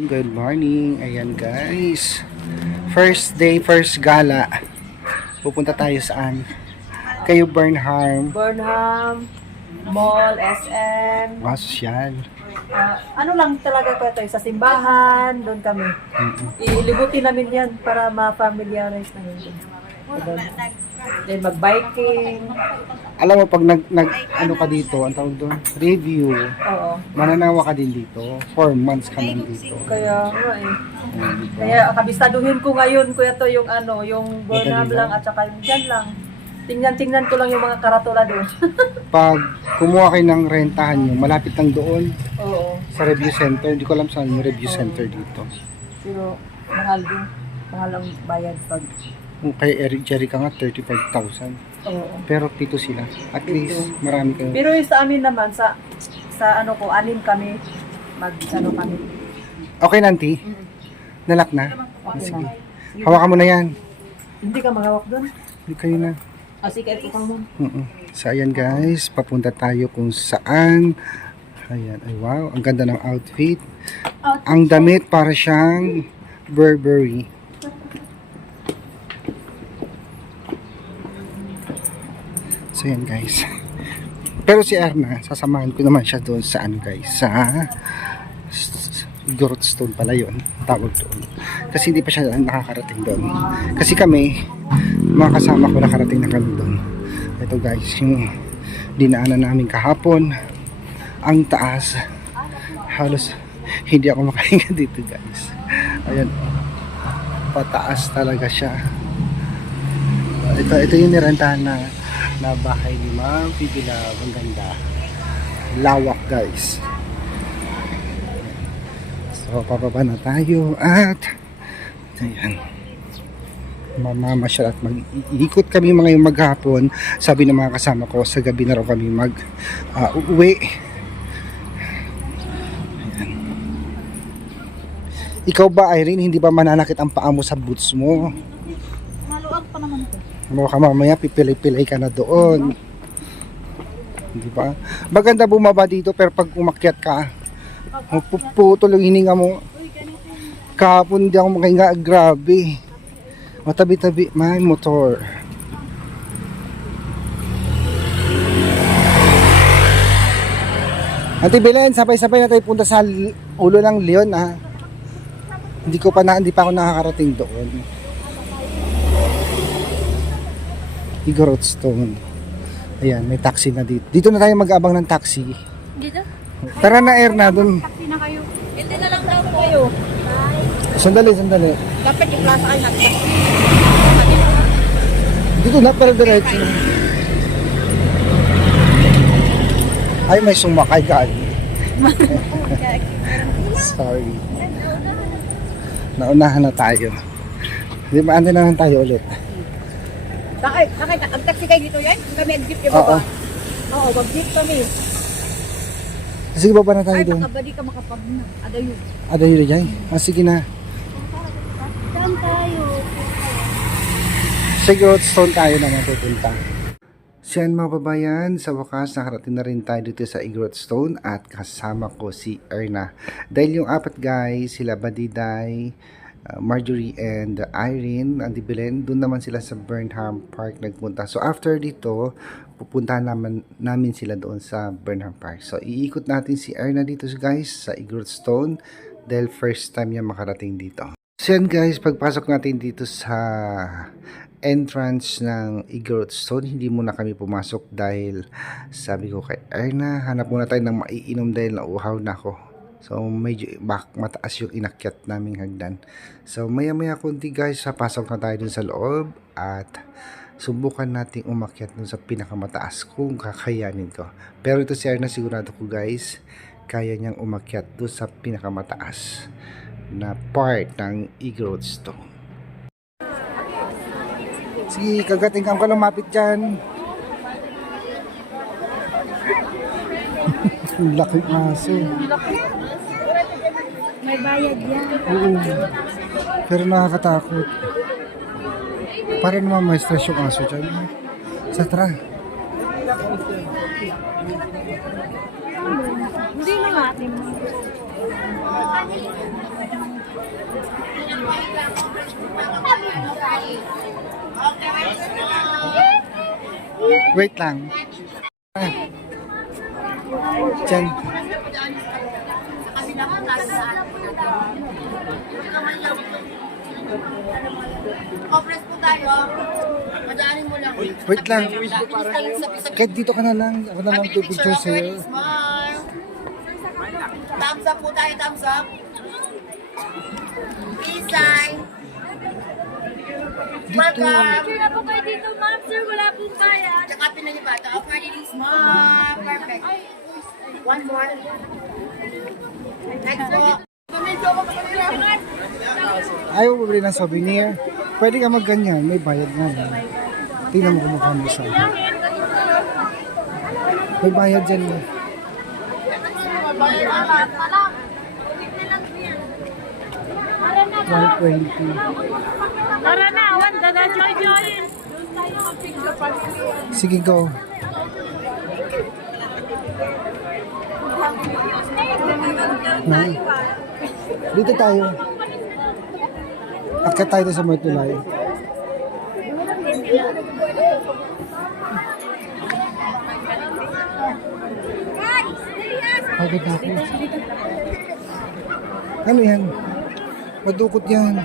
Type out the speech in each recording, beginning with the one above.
Good morning. Ayan guys. First day, first gala. Pupunta tayo saan? Kayo Burnham. Burnham, Mall, SM. Wow, sosyal. Ano lang talaga ko tayo sa simbahan, doon kami. Ilibutin namin yan para ma-familiarize namin din. Then mag-biking. Alam mo, pag ano ka dito, ang tawag doon, review, Oo. mananawa ka din dito. 4 months ka lang dito. Kaya nga eh. Diba? Kaya kabistaduhin ko ngayon, kuya to, yung ano, yung Burnham Madali lang lang. at saka yung dyan lang. Tingnan ko lang yung mga karatula doon. Pag kumuha kayo ng rentahan nyo, malapit lang doon Oo. sa review center. Hindi ko alam saan yung review center dito. Pero mahal din. Mahal ang bayad pag. Kung kay Eric Jerry ka nga, 35,000. Oo. Pero pito sila. At least, marami kayo. Pero yung sa amin naman, sa ano ko, 6 kami, ano kami. Okay, Nanti? Nalak na? Okay Sige. na. Hawakan mo na yan. Hindi ka magawak doon? Hindi kayo na. Sige, ito kang mo. So, ayan guys. Papunta tayo kung saan. Ayan. Ay, wow. Ang ganda ng outfit. Ang damit para siyang Burberry. So, ayan guys. Pero si Erna, sasamahan ko naman siya doon sa ano guys. Sa Grootstone pala yun. Tawag doon. Kasi hindi pa siya nakakarating doon. Kasi kami, mga kasama ko nakarating na kami doon. Ito guys, yung dinaanan namin kahapon. Ang taas. Halos hindi ako makahinga dito guys. Ayan. Pataas talaga siya. Ito yung nirentahan na bahay ni Ma'am Pibilab. Ang ganda. Lawak guys. So, pababa na tayo at ayan. Mamamasyal at mag-iikot kami mga yung maghapon. Sabi ng mga kasama ko, sa gabi na raw kami uwi. Ayan. Ikaw ba, Irene, hindi ba mananakit ang paa mo sa boots mo? Maluwag pa naman ito. Baka mamaya pipilay-pilay ka na doon. Di ba? Maganda bumaba dito pero pag umakyat ka, puputol yung hininga mo. Kahapon hindi ako makahinga, grabe. Matabi-tabi, may motor. Ate Belen, sabay-sabay na tayo punta sa ulo ng Leon ha. Hindi pa ako nakakarating doon. Grootstone. Ayan, may taxi na dito. Dito na tayo mag-abang ng taxi. Dito? Tara na, Erna, dun. Taxi na kayo. Hindi na lang daw kayo. Sandali. Dapat yung plaza kayo natin. Dito na, pero diretso. Ay, may sumakay ka. Sorry. Naunahan na tayo. Di ba, ante na lang tayo ulit. Bakit? Ang taxi kayo dito yan? Kami ang jeep yung baba. Oo, mag-jeep kami. Sige, baba na tayo Ay, doon. baka ba di ka makapag na? Adayo. Ada yun dyan. Sige na. Saan tayo? Sa Grootstone tayo naman pupunta. Siyan mga babayan, sa wakas nakarating na rin tayo dito sa Grootstone at kasama ko si Erna. Dahil yung 4 guys, sila Badiday, Marjorie and Irene, Auntie Belen, doon naman sila sa Burnham Park nagpunta. So after dito, pupuntahan namin sila doon sa Burnham Park. So iikot natin si Erna dito guys sa Grootstone dahil first time niya makarating dito. So yan guys, pagpasok natin dito sa entrance ng Grootstone, hindi muna kami pumasok dahil sabi ko kay Erna, hanap muna tayo ng maiinom dahil nauuhaw na ako. So medyo mataas yung inakyat naming hagdan. So maya konti guys, pasok na tayo dun sa loob at subukan nating umakyat dun sa pinakamataas kung kakayanin ko. Pero ito si Erna, sigurado ko guys, kaya niyang umakyat dun sa pinakamataas na part ng Grootstone. Sige, kagating ka lumapit dyan. Ang laking aso. May bayad yan. Oo. Pero nakakatakot. Para naman may stress yung aso dyan. Sa tara. Hindi na nga. Wait lang. Diyan. Compress po tayo. Madaanin mo lang. Wait lang. Sabi-sabi. Kahit dito ka na lang. Ako na lang Happy picture okay, ready, sa'yo. smile. Thumbs up po tayo, thumbs up. Peace sign. Welcome. Sir, ako kayo dito, ma'am. Sir, wala pong kaya. Tsakapin na niyo ba? Top ready, smile. Perfect. One more. Next po. Tumidyo ko pa kanila. Ayaw mo bili ng souvenir. Pwede ka magganyan. May bayad nga lang. Tingnan mo kung magkano isa. May bayad dyan. 120. Tara na, wanda na, joy. Sige, go. Na. Dito tayo. Akyat tayo sa may tulay. Pagod ako. Ano yan? Madukot yan.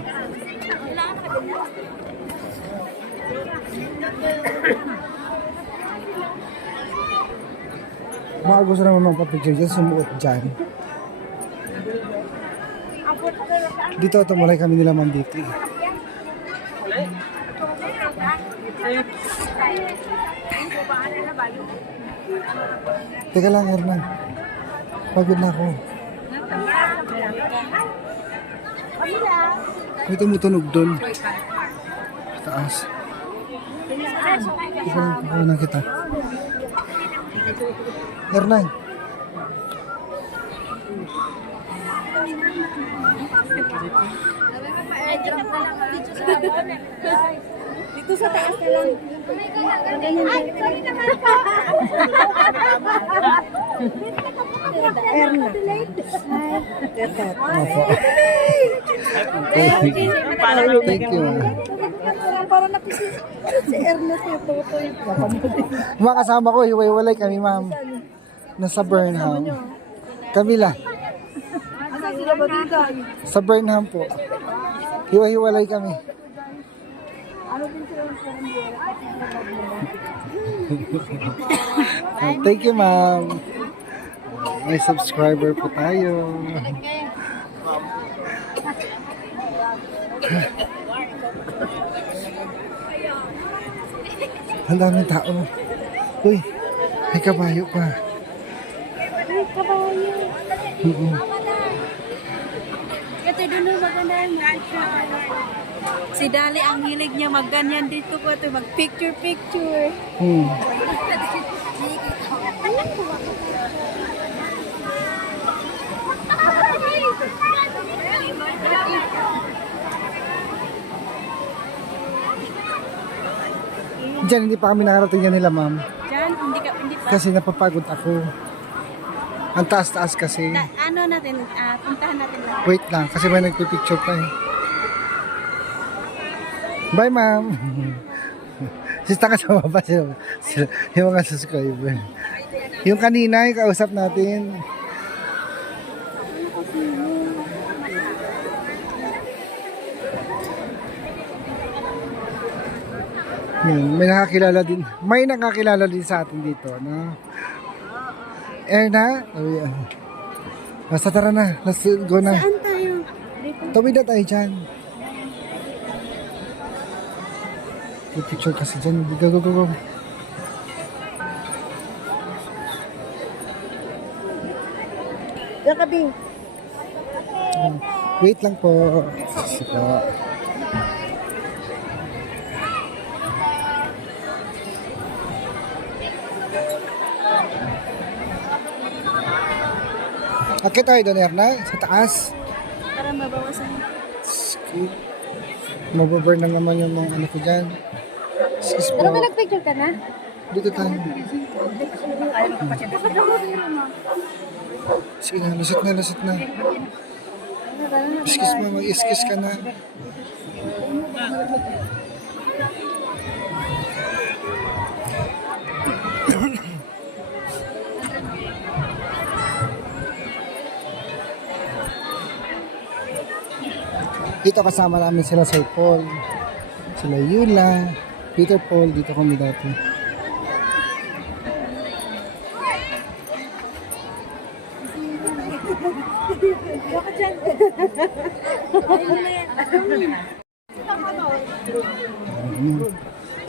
Baka gusto naman magpa-picture dyan, sumuot dyan. Dito, tumulay kami nila Ma'am dito. Teka lang, Herman. Pagod na ako. May tumutunog doon. Taas. Kukuha na kita. Hernan. Dito sa taas na lang. Ay, sorry naman po. Erna. Opo. Thank you. Para napisis si Erna si Totoy. Mga kasama ko, hiwa-hiwalay kami, ma'am. Nasa Burnham. Camila. Asa sila ba dito? Sa Burnham po. Hiwa-hiwalay kami. Thank you, ma'am. May subscriber po tayo. Ang daming tao. Uy, may kabayo pa. Oo. Ito doon maganda yung si Dali ang hilig niya magganyan dito ko ito mag-picture. Diyan, hindi pa kami nakarating yan nila, ma'am. Diyan, hindi pa. Kasi napapagod ako. Ang taas-taas kasi. Ano natin, puntahan natin lang. Wait lang, kasi may nagpipicture pa eh. Bye, ma'am. Sista ka sa baba sila, yung mga subscriber. Yung kanina, yung kausap natin. May nakakilala din. May nakakilala din sa atin dito, no? Erna? Oh, yeah. Basta tara na. Let's go na. Saan tayo? Tawid na tayo dyan. May picture kasi dyan. Go, go, go, go. Lakabing. Wait lang po. Sige po. Akit tayo doon, Erna, sa taas. Para mabawasan. Sige. Mababurn na naman yung mga ano ko dyan. Excuse po. Pero may nagpicture ka na? Dito tayo. Sige na, lusot na, lusot na. Excuse mo, mag-excuse ka na. Dito kasama namin sila Sir Paul, sila Yula, Peter Paul, dito kami dati.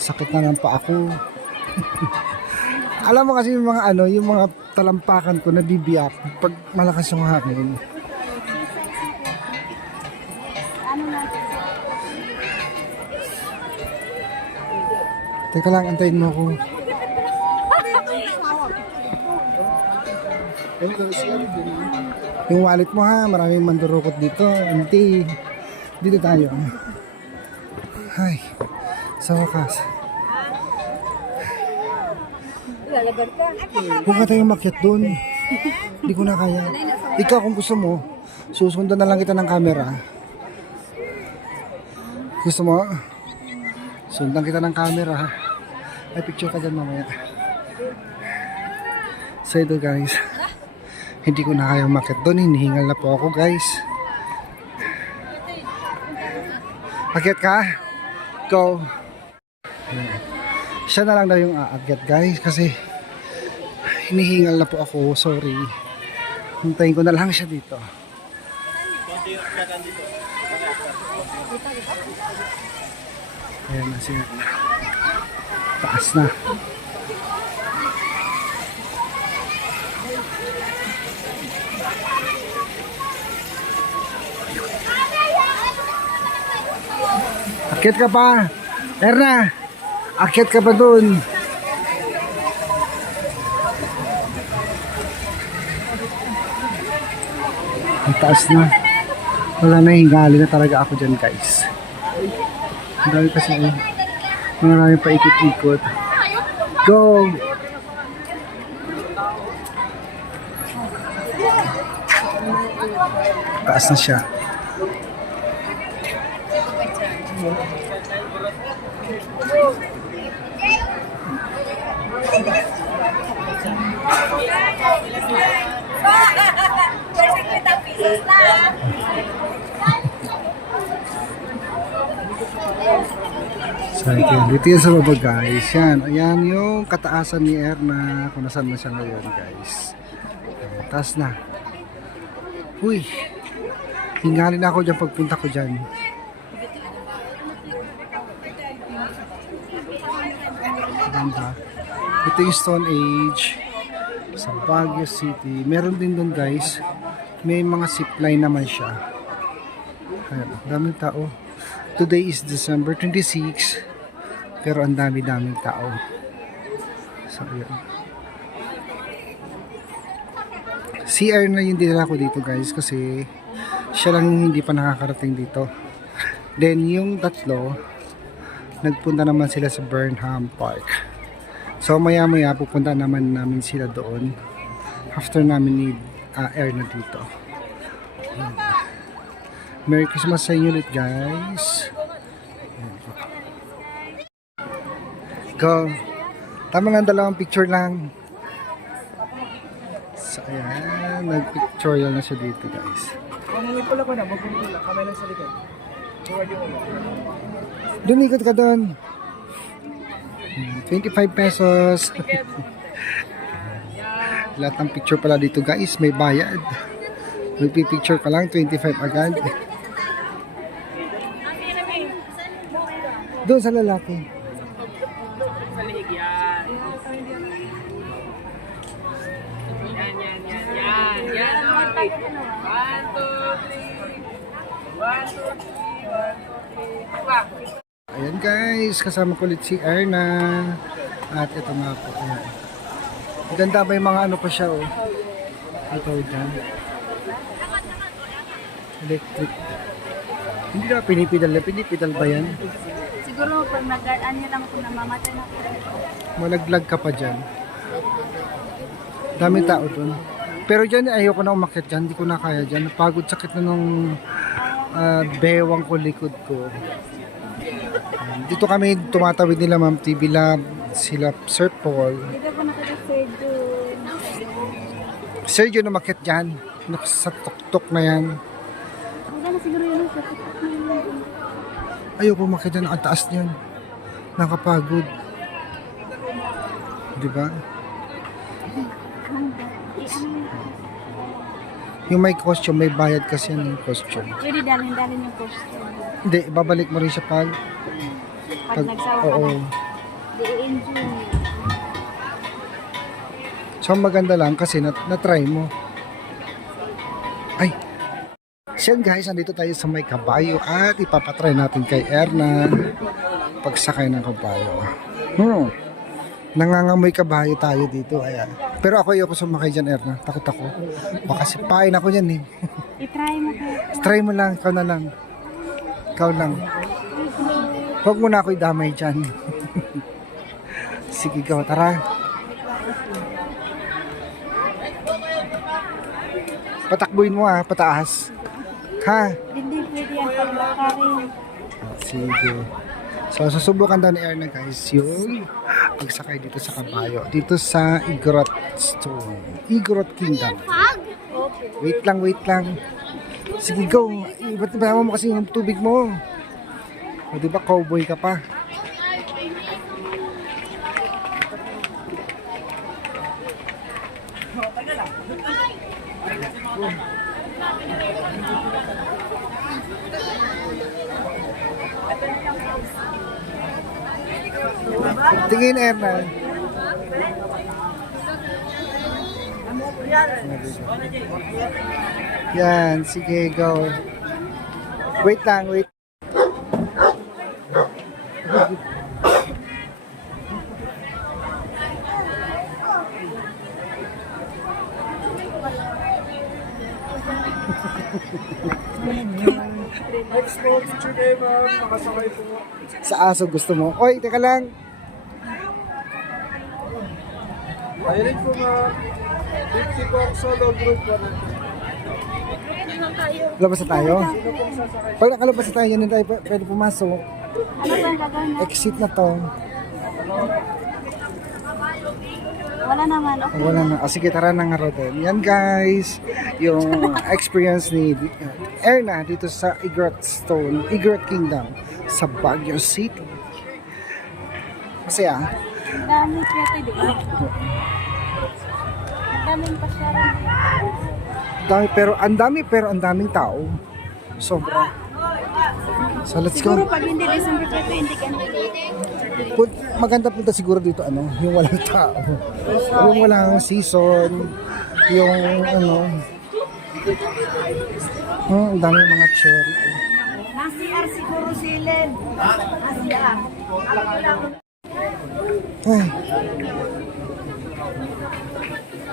Sakit na lang pa ako. Alam mo kasi yung mga yung mga talampakan ko nabibiyak pag malakas yung hangin. Teka lang, antayin mo ako. Yung wallet mo ha, maraming mandurukot dito. Hindi. Dito tayo. Ay, sa wakas. Huwag ka tayong makyat doon. Hindi ko na kaya. Ikaw kung gusto mo, susundan na lang kita ng camera. Gusto mo? Sundan kita ng camera. May picture ka dyan mamaya. So ito guys, hindi ko na kaya umakyat doon. Hinihingal na po ako guys. Akyat ka? Go. Siya na lang daw yung aakyat guys kasi hinihingal na po ako. Sorry. Hintayin ko na lang siya dito. Ayan na siya. Taas na. Akyat ka pa. Erna, akyat ka pa dun. Ang taas na. Wala na, hingali na talaga ako dyan guys. Ang dami kasi maraming paikot-ikot. Go! Taas na siya. So, dito yan sa baba guys. Yan. Ayan yung kataasan ni Erna. Kung nasaan na siya ngayon guys. Taas na. Uy. Hingalin na ako dyan pagpunta ko dyan. Ganda. Ito yung Stone Age sa Baguio City. Meron din doon guys. May mga zipline naman siya. Ayan. Daming tao. Today is December 26. Pero ang dami-daming tao. So, ayan. CR na yung dinala ko dito guys kasi siya lang yung hindi pa nakakarating dito. Then yung tatlo nagpunta naman sila sa Burnham Park. So maya maya pupunta naman namin sila doon after namin ni air na dito. Merry Christmas sa inyo ulit guys. Go. Tama lang, dalawang picture lang. So ayan, nag-pictorial na siya dito guys. Pula ko na, magpupula, kamay lang sa likod. Doon ikot ka doon. 25 pesos. Lahat ng picture pala dito guys, may bayad. Magpipicture ka lang, 25 agad. Doon sa lalaki. Sa lihig yan. Yan. Okay. 1, 2, 3. 1, 2, 3. Ayan guys, kasama ko ulit si Erna. At ito nga po. Ayan. Maganda ba yung mga ano pa siya oh. Ito dyan. Electric. Hindi na pinipidal ba yan? Siguro pag nag-aan niya lang kung namamatay na po. Malaglag ka pa dyan. Dami tao dun. Pero dyan ayoko na umakyat dyan. Hindi ko na kaya dyan. Pagod, sakit na nung bewang ko, likod ko. Dito kami tumatawid nila Ma'am TV Lab, sila Sir Paul. Dito ko nakaka-Sergio. Sergio na umakyat dyan. Sa tuktok na yan. Wala na siguro yun. Ayoko makita na ang taas niyan. Nakapagod. Di ba? Yung may costume, may bayad kasi yan yung costume. Pwede dalhin-dalhin yung costume. Hindi, babalik mo rin siya pag... Pag nagsawa ka Oo. na, di-enjoy mo. So, maganda lang kasi na-try mo. Ay! Siyan guys, andito tayo sa may kabayo at ipapatry natin kay Erna pagsakay ng kabayo. Nangangamoy kabayo tayo dito. Ayan. Pero ayoko sumakay dyan, Erna. Takot ako. Baka sipain ako dyan eh. I-try mo kayo. Try mo lang, ikaw na lang. Ikaw lang. Huwag mo na ako idamay dyan. Sige, ikaw, tara. Patakbuhin mo pataas. Ha? Hindi pwede yan paglakarin. Sige. So, susubukan daw ni Erna guys yung pagsakay dito sa kabayo. Dito sa Igorot Stone. Igorot Kingdom. Wait lang. Sige, go. Ba't ibawa mo kasi yung tubig mo? O, diba cowboy ka pa? Tingin, Erna. Yan, sige, go. Wait lang, wait. Next po, picture kayo ma'am. Nakasakay po. Sa aso gusto mo. Oy, teka lang. Ayun po ma'am. 50 po solo group. Labas na tayo. Pag nakalabas na tayo, yan tayo pwede pumasok. Ano ba ang gagawin? Exit na to. Wala naman. Okay. Wala na. Sige, tara na nga rotin. Yan guys, yung experience ni Erna dito sa Igorot Stone, Igorot Kingdom sa Baguio City. Masaya. Dami pwede, di ba? Daming pasyaran. Ang daming tao. Sobra. So let's go. Siguro pag hindi December 20, hindi ka na. Maganda punta siguro dito yung walang tao. Yung walang season, yung ang daming mga cherry. Nasiar siguro silin. Nasiar. Ay.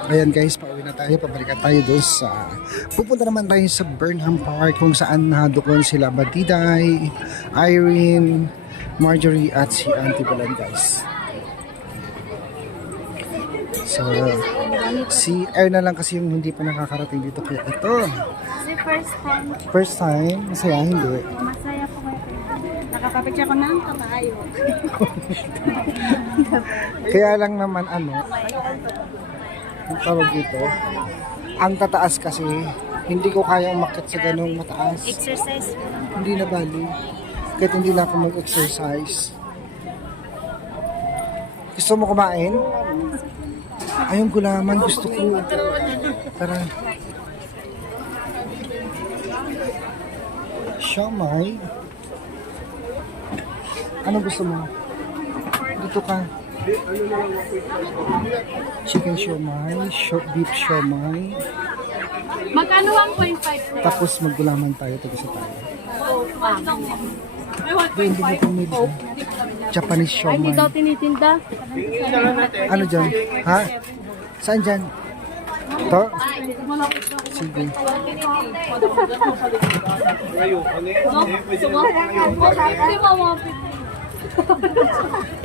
Ayan guys, pauwi na tayo. Pabalikan tayo doon sa... Pupunta naman tayo sa Burnham Park kung saan nadukon sila Badiday, Irene, Marjorie at si Auntie Belen guys. So, si Erna lang kasi yung hindi pa nakakarating dito. Kaya ito, Kasi first time, first time, masaya, hindi. masaya po kayo. Nakakapicture ko ng kabayo. Kaya lang naman ang tawag dito, ang tataas kasi, hindi ko kaya umakyat sa ganong mataas. Exercise. Hindi na bali. Kahit hindi na ako mag-exercise. Gusto mo kumain? Ayong gulaman, gusto ko. Tara. Siomay. Ano gusto mo? Dito ka. Chicken siomay, beef siomay. Magkano 1.5? Tapos maggulaman tayo, tapos tayo. Hindi mo pumili. Japanese Ay, hindi siomay. daw tinitinda. Ano dyan? Ha? Saan dyan? Ito? Sige.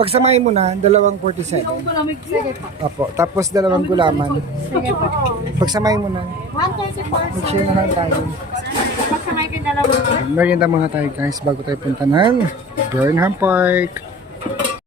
Pagsamahin mo na, 2.47. Opo. Tapos 2 gulaman. Pagsamahin mo na. 1.34. Mag-share na lang tayo. Pagsamay kayo dalawa. Merienda muna tayo guys bago tayo punta ng Burnham Park.